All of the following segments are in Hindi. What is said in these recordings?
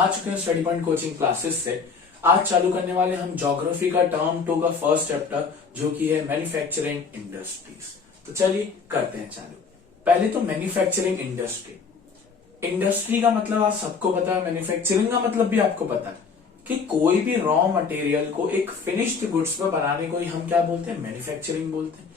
आ चुके हैं स्टडी पॉइंट कोचिंग क्लासेस से। आज चालू करने वाले हम ज्योग्राफी का टर्म 2 का फर्स्ट चैप्टर जो कि है मैन्युफैक्चरिंग इंडस्ट्रीज। तो चलिए करते हैं चालू। पहले तो मैन्युफैक्चरिंग इंडस्ट्री का मतलब आप सबको पता है, मैन्युफैक्चरिंग का मतलब भी आपको पता है कि कोई भी रॉ मटेरियल को एक फिनिश्ड गुड्स पर बनाने को ही हम क्या बोलते हैं, मैन्युफैक्चरिंग बोलते हैं।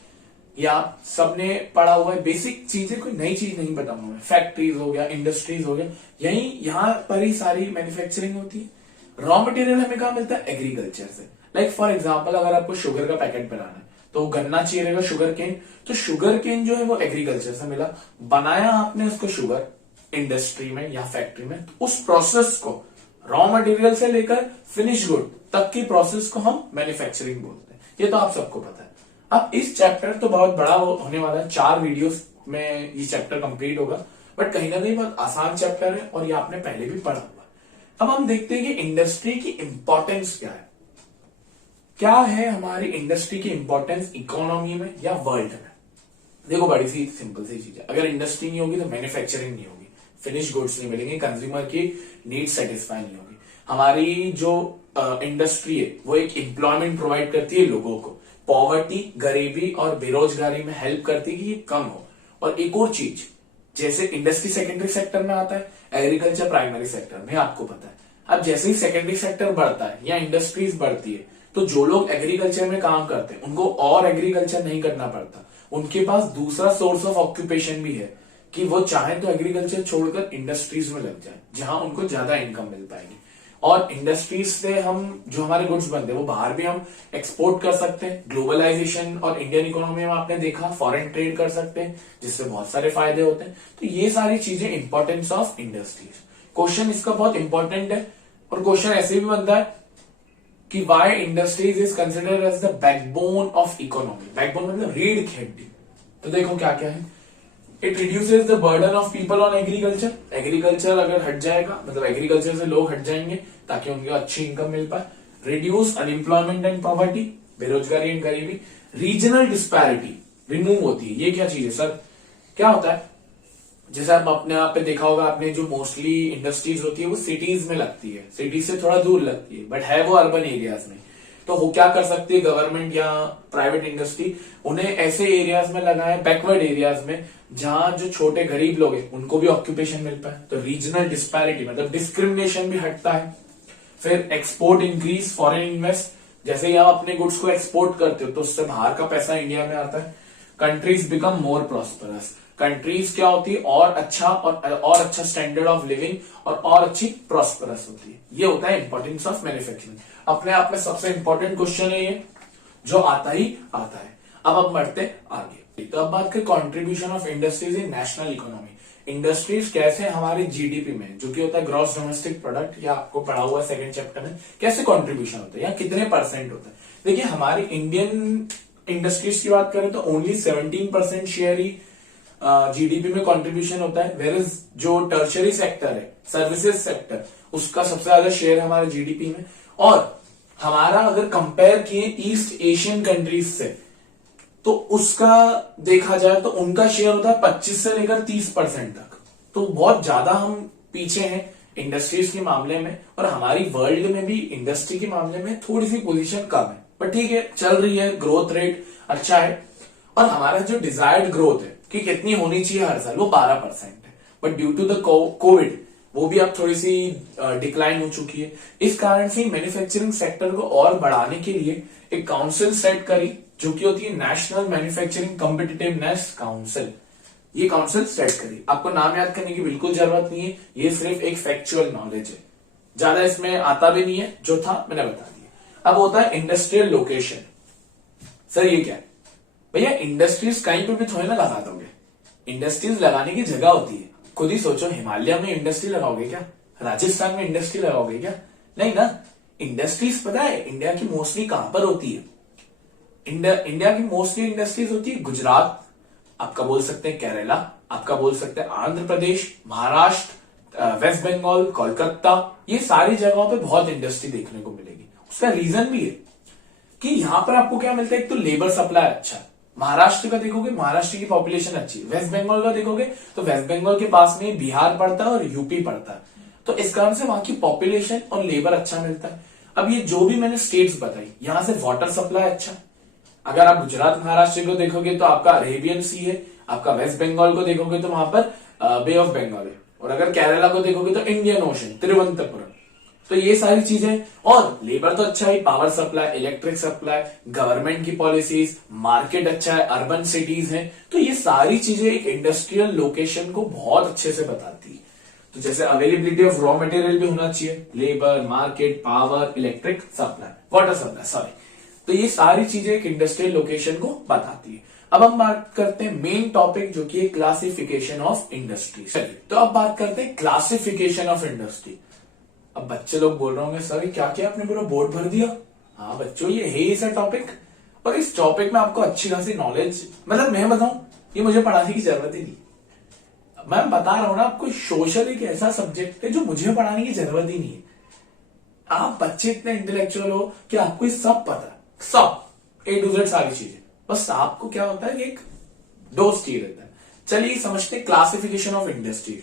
या सबने पढ़ा हुआ है बेसिक चीजें, कोई नई चीज नहीं बताऊंगा मैं। फैक्ट्रीज हो गया, इंडस्ट्रीज हो गया, यही यहाँ पर ही सारी मैन्युफैक्चरिंग होती है। रॉ मटेरियल हमें कहाँ मिलता है, एग्रीकल्चर से। लाइक फॉर एग्जांपल अगर आपको शुगर का पैकेट बनाना है तो गन्ना चाहिए रहेगा, शुगर केन। तो शुगर केन जो है वो एग्रीकल्चर से मिला, बनाया आपने उसको शुगर इंडस्ट्री में या फैक्ट्री में। तो उस प्रोसेस को रॉ मटेरियल से लेकर फिनिश गुड तक की प्रोसेस को हम मैन्युफैक्चरिंग बोलते हैं। ये तो आप सबको पता है। अब इस चैप्टर तो बहुत बड़ा होने वाला है, 4 वीडियोस में ये चैप्टर कंप्लीट होगा, बट कहीं ना कहीं बहुत आसान चैप्टर है और ये आपने पहले भी पढ़ा हुआ। अब हम देखते हैं कि इंडस्ट्री की इंपॉर्टेंस क्या है। क्या है हमारी इंडस्ट्री की इंपॉर्टेंस इकोनॉमी में या वर्ल्ड में। देखो बड़ी सी सिंपल सी चीज है, अगर इंडस्ट्री नहीं होगी तो मैन्युफैक्चरिंग नहीं होगी, फिनिश गुड्स नहीं मिलेंगे, कंज्यूमर की नीड सेटिस्फाई नहीं होगी। हमारी जो इंडस्ट्री है वो एक एम्प्लॉयमेंट प्रोवाइड करती है लोगों को, पॉवर्टी, गरीबी और बेरोजगारी में हेल्प करती है कि ये कम हो। और एक और चीज, जैसे इंडस्ट्री सेकेंडरी सेक्टर में आता है, एग्रीकल्चर प्राइमरी सेक्टर में, आपको पता है। अब जैसे ही सेकेंडरी सेक्टर बढ़ता है या इंडस्ट्रीज बढ़ती है तो जो लोग एग्रीकल्चर में काम करते हैं उनको और एग्रीकल्चर नहीं करना पड़ता, उनके पास दूसरा सोर्स ऑफ ऑक्यूपेशन भी है कि वो चाहे तो एग्रीकल्चर छोड़कर इंडस्ट्रीज में लग जाए जहां उनको ज्यादा इनकम मिल पाएगी। और इंडस्ट्रीज से हम जो हमारे गुड्स बनते हैं वो बाहर भी हम एक्सपोर्ट कर सकते हैं। ग्लोबलाइजेशन और इंडियन इकोनॉमी में आपने देखा फॉरेन ट्रेड कर सकते हैं जिससे बहुत सारे फायदे होते हैं। तो ये सारी चीजें इंपॉर्टेंस ऑफ इंडस्ट्रीज। क्वेश्चन इसका बहुत इंपॉर्टेंट है और क्वेश्चन ऐसे भी बनता है कि why industries is considered as the backbone of economy. Backbone मतलब रीढ़ की हड्डी। तो देखो क्या क्या है। It reduces the burden of people on agriculture. Agriculture अगर हट जाएगा मतलब एग्रीकल्चर से लोग हट जाएंगे ताकि उनको अच्छी इनकम मिल पाए। रिड्यूस अनएम्प्लॉयमेंट एंड पॉवर्टी, बेरोजगारी एंड गरीबी। रीजनल डिस्पैरिटी रिमूव होती है। ये क्या चीज है सर, क्या होता है, जैसे आप अपने आप पे देखा होगा आपने, जो मोस्टली इंडस्ट्रीज होती है वो सिटीज में लगती है, सिटीज से थोड़ा दूर लगती है, बट है वो अर्बन एरियाज में। तो वो क्या कर सकती है गवर्नमेंट या प्राइवेट इंडस्ट्री, उन्हें ऐसे एरियाज में लगाए, बैकवर्ड एरियाज में, जहां जो छोटे गरीब लोग हैं उनको भी ऑक्यूपेशन मिल पाए। तो रीजनल डिस्पैरिटी मतलब डिस्क्रिमिनेशन भी हटता है। फिर एक्सपोर्ट इंक्रीज, फॉरेन इन्वेस्ट, जैसे ही आप अपने गुड्स को एक्सपोर्ट करते हो तो उससे बाहर का पैसा इंडिया में आता है। Countries become more prosperous. Countries क्या होती है, और अच्छा स्टैंडर्ड ऑफ लिविंग और अच्छी प्रॉस्परस होती है। ये होता है इंपॉर्टेंस ऑफ मैन्युफैक्चरिंग। अपने आप में सबसे इंपॉर्टेंट क्वेश्चन है ये, जो आता ही आता है। अब हम बढ़ते आगे। तो अब बात करें contribution of industries in national economy. Industries कैसे हमारे जीडीपी में, जो कि होता है ग्रॉस डोमेस्टिक प्रोडक्ट, या आपको पढ़ा हुआ है सेकंड चैप्टर में, कैसे कंट्रीब्यूशन होता है या कितने परसेंट होता है। देखिए हमारी इंडियन इंडस्ट्रीज की बात करें तो ओनली 17% शेयर ही जीडीपी में कंट्रीब्यूशन होता है। वेयर जो टर्शरी सेक्टर है, सर्विसेज सेक्टर, उसका सबसे ज्यादा शेयर है हमारे जीडीपी में। और हमारा अगर कंपेयर किए ईस्ट एशियन कंट्रीज से तो उसका देखा जाए तो उनका शेयर होता है 25 से लेकर 30% तक। तो बहुत ज्यादा हम पीछे हैं इंडस्ट्रीज के मामले में, और हमारी वर्ल्ड में भी इंडस्ट्री के मामले में थोड़ी सी पोजीशन कम है, पर ठीक है, चल रही है, ग्रोथ रेट अच्छा है। और हमारा जो डिजायर्ड ग्रोथ है कि कितनी होनी चाहिए हर साल, वो 12% है, but due to the covid वो भी अब थोड़ी सी डिक्लाइन हो चुकी है। इस कारण से मैन्युफैक्चरिंग सेक्टर को और बढ़ाने के लिए एक काउंसिल सेट करी, जो कि होती है नेशनल मैन्युफैक्चरिंग कॉम्पिटिटिवनेस काउंसिल। ये काउंसिल सेट करी। आपको नाम याद करने की बिल्कुल जरूरत नहीं है, ये सिर्फ एक फैक्चुअल नॉलेज है, ज्यादा इसमें आता भी नहीं है, जो था मैंने बता दिया। अब होता है इंडस्ट्रियल लोकेशन। सर ये क्या है भैया, इंडस्ट्रीज कहीं पर भी थोड़ी ना लगा दोगे, इंडस्ट्रीज लगाने की जगह होती है। खुद ही सोचो, हिमालय में इंडस्ट्री लगाओगे क्या, राजस्थान में इंडस्ट्री लगाओगे क्या, नहीं ना। इंडस्ट्रीज पता है इंडिया की मोस्टली कहां पर होती है, इंडिया की मोस्टली इंडस्ट्रीज होती है गुजरात, आपका बोल सकते हैं केरला, आपका बोल सकते हैं आंध्र प्रदेश, महाराष्ट्र, वेस्ट बंगाल, कोलकाता, ये सारी जगहों पे बहुत इंडस्ट्री देखने को मिलेगी। उसका रीजन भी है कि यहां पर आपको क्या मिलता है, एक तो लेबर सप्लाई अच्छा है। महाराष्ट्र का देखोगे, महाराष्ट्र की पॉपुलेशन अच्छी है। वेस्ट बंगाल का देखोगे तो वेस्ट बंगाल के पास में बिहार पड़ता है और यूपी पड़ता है। तो इस कारण से वहां की पॉपुलेशन और लेबर अच्छा मिलता है। अब ये जो भी मैंने स्टेट्स बताई, यहां से वाटर सप्लाई अच्छा। अगर आप गुजरात महाराष्ट्र को देखोगे तो आपका अरेबियन सी है, आपका वेस्ट बंगाल को देखोगे तो वहां पर बे ऑफ बंगाल है, और अगर केरला को देखोगे तो इंडियन ओशन, तिरुवनंतपुरम। तो ये सारी चीजें, और लेबर तो अच्छा है, power supply, electric supply, government की पॉलिसीज, मार्केट अच्छा है, अर्बन सिटीज हैं। तो ये सारी चीजें एक इंडस्ट्रियल लोकेशन को बहुत अच्छे से बताती है। तो जैसे अवेलेबिलिटी ऑफ रॉ मटेरियल भी होना चाहिए, labour, market, power, electric supply, water supply, sorry. तो ये सारी चीजें एक इंडस्ट्रियल लोकेशन को बताती है। अब हम बात करते हैं मेन टॉपिक जो कि है क्लासिफिकेशन ऑफ इंडस्ट्री। चलिए, तो अब बात करते हैं क्लासिफिकेशन ऑफ इंडस्ट्री। अब बच्चे लोग बोल रहे होंगे, सर क्या क्या आपने पूरा बोर्ड भर दिया। हाँ बच्चों, ये है ही सा टॉपिक, और इस टॉपिक में आपको अच्छी खासी नॉलेज, मतलब मैं बताऊं, ये मुझे पढ़ाने की जरूरत ही नहीं। मैं बता रहा हूं ना आपको, सोशल एक ऐसा सब्जेक्ट है जो मुझे पढ़ाने की जरूरत ही नहीं है। आप बच्चे इतने इंटेलेक्चुअल हो कि आपको सब पता है, सब A to Z सारी चीजें। बस आपको क्या होता है कि एक दोस्त ही रहता है। चलिए समझते हैं क्लासिफिकेशन ऑफ इंडस्ट्री,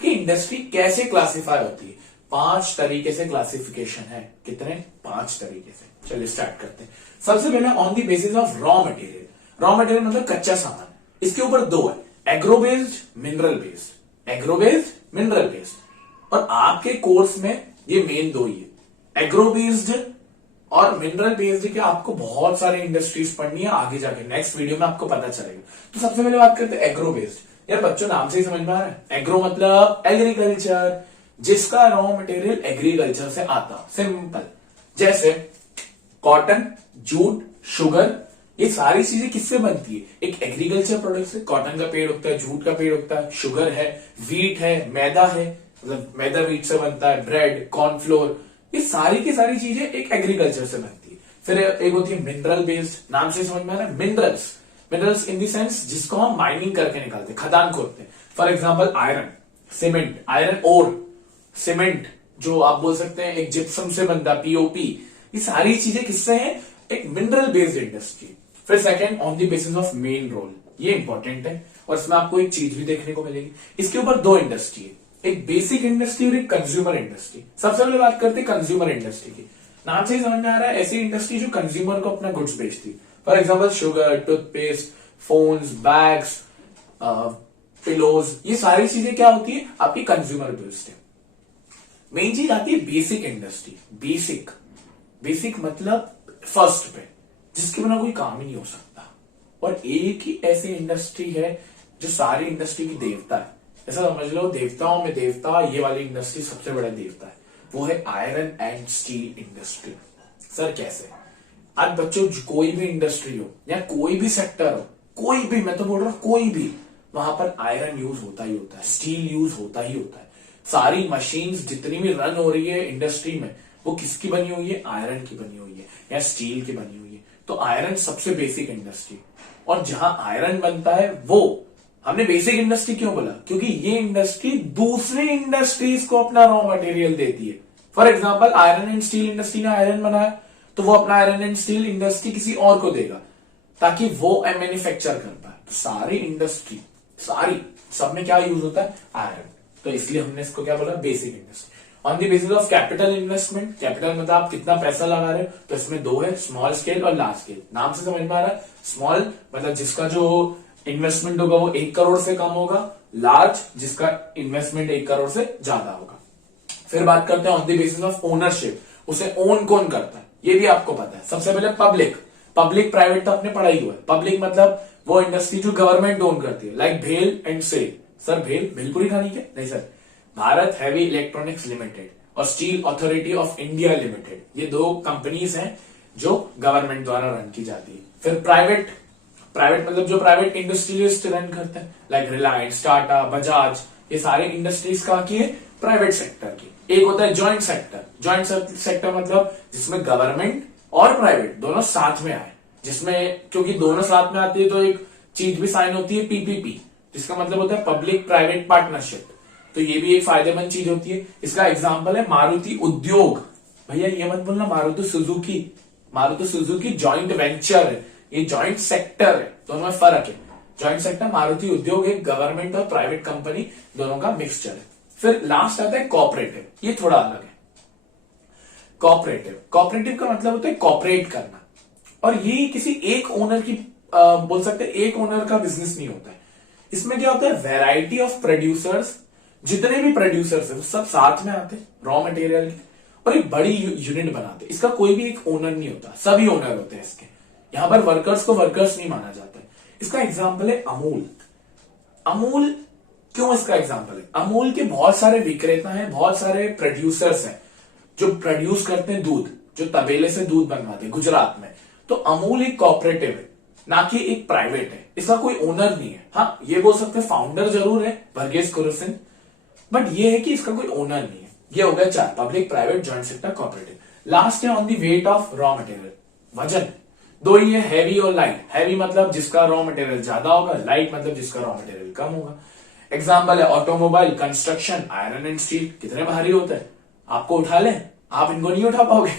कि इंडस्ट्री कैसे क्लासिफाई होती है। 5 तरीके से क्लासिफिकेशन है। कितने? 5 तरीके से। चलिए स्टार्ट करते हैं। सबसे पहले on the basis of raw material. Raw material मतलब कच्चा सामान। इसके ऊपर 2 है, agro based, mineral based. Agro based, mineral based. और आपके कोर्स में ये मेन 2 ही है, एग्रो बेस्ड और मिनरल बेस्ड के। आपको बहुत सारी इंडस्ट्रीज पढ़नी है आगे जाके, नेक्स्ट वीडियो में आपको पता चलेगा। तो सबसे पहले बात करते हैं एग्रो बेस्ड। यार बच्चों, नाम से ही समझ में आ रहा है, एग्रो मतलब एग्रीकल्चर, जिसका रॉ मटेरियल एग्रीकल्चर से आता। सिंपल, जैसे कॉटन, जूट, शुगर, ये सारी चीजें किससे बनती है? एक एग्रीकल्चर प्रोडक्ट से। कॉटन का पेड़ उगता है, जूट का पेड़ उगता है, शुगर है, व्हीट है, मैदा है, मतलब मैदा व्हीट से बनता है, ब्रेड, कॉर्नफ्लोर, ये सारी की सारी चीजें एक एग्रीकल्चर से बनती है। फिर एक होती है मिनरल बेस्ड। नाम से समझ में आ रहा है, minerals. Minerals in the sense जिसको हम माइनिंग करके निकालते हैं, खदान खोदते हैं। For example iron, cement, iron ore, cement जो आप बोल सकते हैं एक जिप्सम से बनता है, पीओपी। ये सारी चीजें किससे हैं? एक मिनरल बेस्ड इंडस्ट्री। फिर second, on the basis of main role. ये इंपॉर्टेंट है, और इसमें आपको एक चीज भी देखने को मिलेगी। इसके ऊपर 2 इंडस्ट्री है, एक बेसिक इंडस्ट्री और एक कंज्यूमर इंडस्ट्री। सबसे पहले बात करते हैं कंज्यूमर इंडस्ट्री की। नाम से ही समझ में आ रहा है, ऐसी इंडस्ट्री जो कंज्यूमर को अपना गुड्स बेचती। For example sugar, toothpaste, phones, bags, pillows, ये सारी चीजें क्या होती है? आपकी कंज्यूमर बेस्ड है। मेन चीज आती है बेसिक इंडस्ट्री। बेसिक, बेसिक मतलब फर्स्ट पे, जिसके बिना कोई काम ही नहीं हो सकता। और एक ही ऐसी इंडस्ट्री है जो सारी इंडस्ट्री की देवता है। ऐसा समझ लो, देवताओं में देवता, ये वाली इंडस्ट्री सबसे बड़ा देवता है, वो है iron and steel industry. Sir कैसे? आज बच्चों, कोई भी इंडस्ट्री हो या कोई भी सेक्टर हो, कोई भी, मैं तो बोल रहा हूं कोई भी, वहां पर आयरन यूज होता ही होता है, स्टील यूज होता ही होता है। सारी मशीन्स जितनी भी रन हो रही है इंडस्ट्री में, वो किसकी बनी हुई है? आयरन की बनी हुई है या स्टील की बनी हुई है। तो आयरन सबसे बेसिक इंडस्ट्री। और जहां आयरन बनता है, वो हमने बेसिक इंडस्ट्री क्यों बोला? क्योंकि ये इंडस्ट्री दूसरी इंडस्ट्रीज को अपना रॉ मटेरियल देती है। For example iron and steel industry ने आयरन बनाया, तो वो अपना आयरन एंड स्टील इंडस्ट्री किसी और को देगा ताकि वो मैन्युफैक्चर कर पाए। तो सारी इंडस्ट्री, सारी, सब में क्या यूज होता है? आयरन। तो इसलिए हमने इसको क्या बोला? Basic industry. On the basis of capital investment. Capital मतलब आप कितना पैसा लगा रहे हो, तो इसमें 2 है, स्मॉल स्केल और लार्ज स्केल। नाम से समझ में आ रहा है, स्मॉल मतलब जिसका जो इन्वेस्टमेंट होगा वो 1 करोड़ से कम होगा, लार्ज जिसका इन्वेस्टमेंट 1 करोड़ से ज्यादा होगा। फिर बात करते हैं on the basis of ownership. उसे ओन कौन करता है, ये भी आपको पता है। सबसे पहले पब्लिक। पब्लिक प्राइवेट तो आपने पढ़ा ही हुआ है। पब्लिक मतलब वो इंडस्ट्री जो गवर्नमेंट ओन करती है, लाइक भेल एंड सेल। सर भेलपुरी खानी क्या? नहीं sir, Bharat Heavy Electronics Limited और Steel Authority of India Limited, ये 2 कंपनीज हैं जो गवर्नमेंट द्वारा रन की जाती है। फिर प्राइवेट, प्राइवेट मतलब जो प्राइवेट इंडस्ट्रियलिस्ट रन करते हैं, लाइक रिलायंस, टाटा, बजाज, ये सारे इंडस्ट्रीज कहाँ की है? प्राइवेट सेक्टर की। एक होता है ज्वाइंट सेक्टर। ज्वाइंट सेक्टर मतलब जिसमें गवर्नमेंट और प्राइवेट दोनों साथ में आए, जिसमें क्योंकि दोनों साथ में आती है तो एक चीज भी साइन होती है, पीपीपी, जिसका मतलब होता है पब्लिक प्राइवेट पार्टनरशिप। तो ये भी एक फायदेमंद चीज होती है। इसका एग्जाम्पल है मारुति उद्योग। भैया ये मत बोलना Maruti Suzuki. Maruti Suzuki joint venture है, ये ज्वाइंट सेक्टर है, दोनों में फर्क है। ज्वाइंट सेक्टर, मारुति उद्योग एक गवर्नमेंट और प्राइवेट कंपनी दोनों का मिक्सचर है। फिर लास्ट आता है कॉपरेटिव, ये थोड़ा अलग है। कॉपरेटिव का मतलब होता है कॉपरेट करना, और ये किसी एक ओनर की बोल सकते हैं एक ओनर का बिजनेस नहीं होता है। इसमें क्या होता है, वैरायटी ऑफ प्रोड्यूसर्स, जितने भी प्रोड्यूसर्स है सब साथ में आते हैं रॉ मटेरियल के, और एक बड़ी यूनिट बनाते हैं। इसका कोई भी एक ओनर नहीं होता, सभी ओनर होते हैं इसके। यहां पर वर्कर्स को वर्कर्स नहीं माना जाता है। इसका एग्जाम्पल है अमूल। अमूल क्यों इसका एग्जाम्पल है, अमूल के बहुत सारे विक्रेता हैं, बहुत सारे प्रोड्यूसर्स हैं जो प्रोड्यूस करते हैं दूध, जो तबेले से दूध बनवाते हैं गुजरात में। तो अमूल एक कॉपरेटिव है, ना कि एक प्राइवेट है। इसका कोई ओनर नहीं है। हाँ, ये बोल सकते हैं फाउंडर जरूर है वर्गीस कुरियन, बट ये है कि इसका कोई ओनर नहीं है। ये हो गया 4, public, private, joint sector, cooperative. Last है on the weight of raw material, वजन। 2 ही है, हैवी और लाइट। हैवी मतलब जिसका रॉ मटेरियल ज्यादा होगा, लाइट मतलब जिसका रॉ मटेरियल कम होगा। एग्जाम्पल है automobile, construction, iron and steel. कितने भारी होते हैं, आपको उठा लें, आप इनको नहीं उठा पाओगे।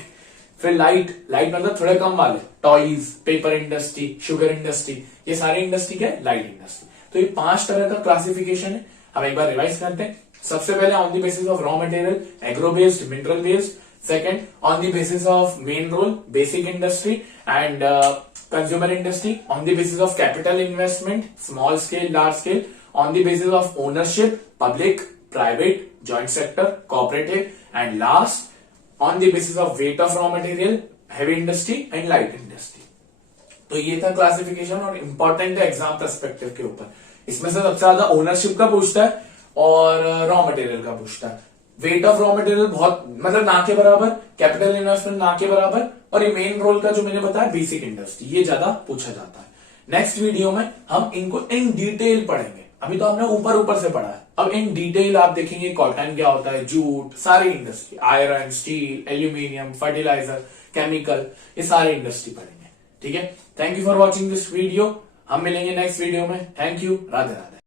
फिर लाइट मतलब थोड़े कम वाले, toys, paper industry, sugar industry, ये सारी इंडस्ट्री क्या है, लाइट इंडस्ट्री। तो ये 5 तरह का क्लासिफिकेशन है। हम एक बार रिवाइज करते हैं। सबसे पहले on the basis of raw material, agro based, mineral based. Second on the basis of main role, basic industry and consumer industry. On the basis of capital investment, small scale, large scale. On the basis of ownership, public, private, joint sector, cooperative. And last on the basis of weight of raw material, heavy industry and light industry. तो ये था क्लासिफिकेशन, और इंपॉर्टेंट है एग्जाम पर्सपेक्टिव के ऊपर। इसमें से सबसे ज्यादा ओनरशिप का पूछता है और रॉ मटेरियल का पूछता है। वेट ऑफ रॉ मटेरियल बहुत मतलब ना के बराबर, कैपिटल इन्वेस्टमेंट ना के बराबर, और ये मेन रोल का जो मैंने बताया बेसिक इंडस्ट्री, ये ज्यादा पूछा जाता है। नेक्स्ट वीडियो में हम इनको इन डिटेल पढ़ेंगे। अभी तो हमने ऊपर ऊपर से पढ़ा है, अब इन डिटेल आप देखेंगे कॉटन क्या होता है, जूट, सारी industry, iron, steel, aluminium, fertilizer, chemical, ये सारी इंडस्ट्री पढ़ेंगे। ठीक है, thank you for watching this video. हम मिलेंगे नेक्स्ट वीडियो में। Thank you, Radhe Radhe.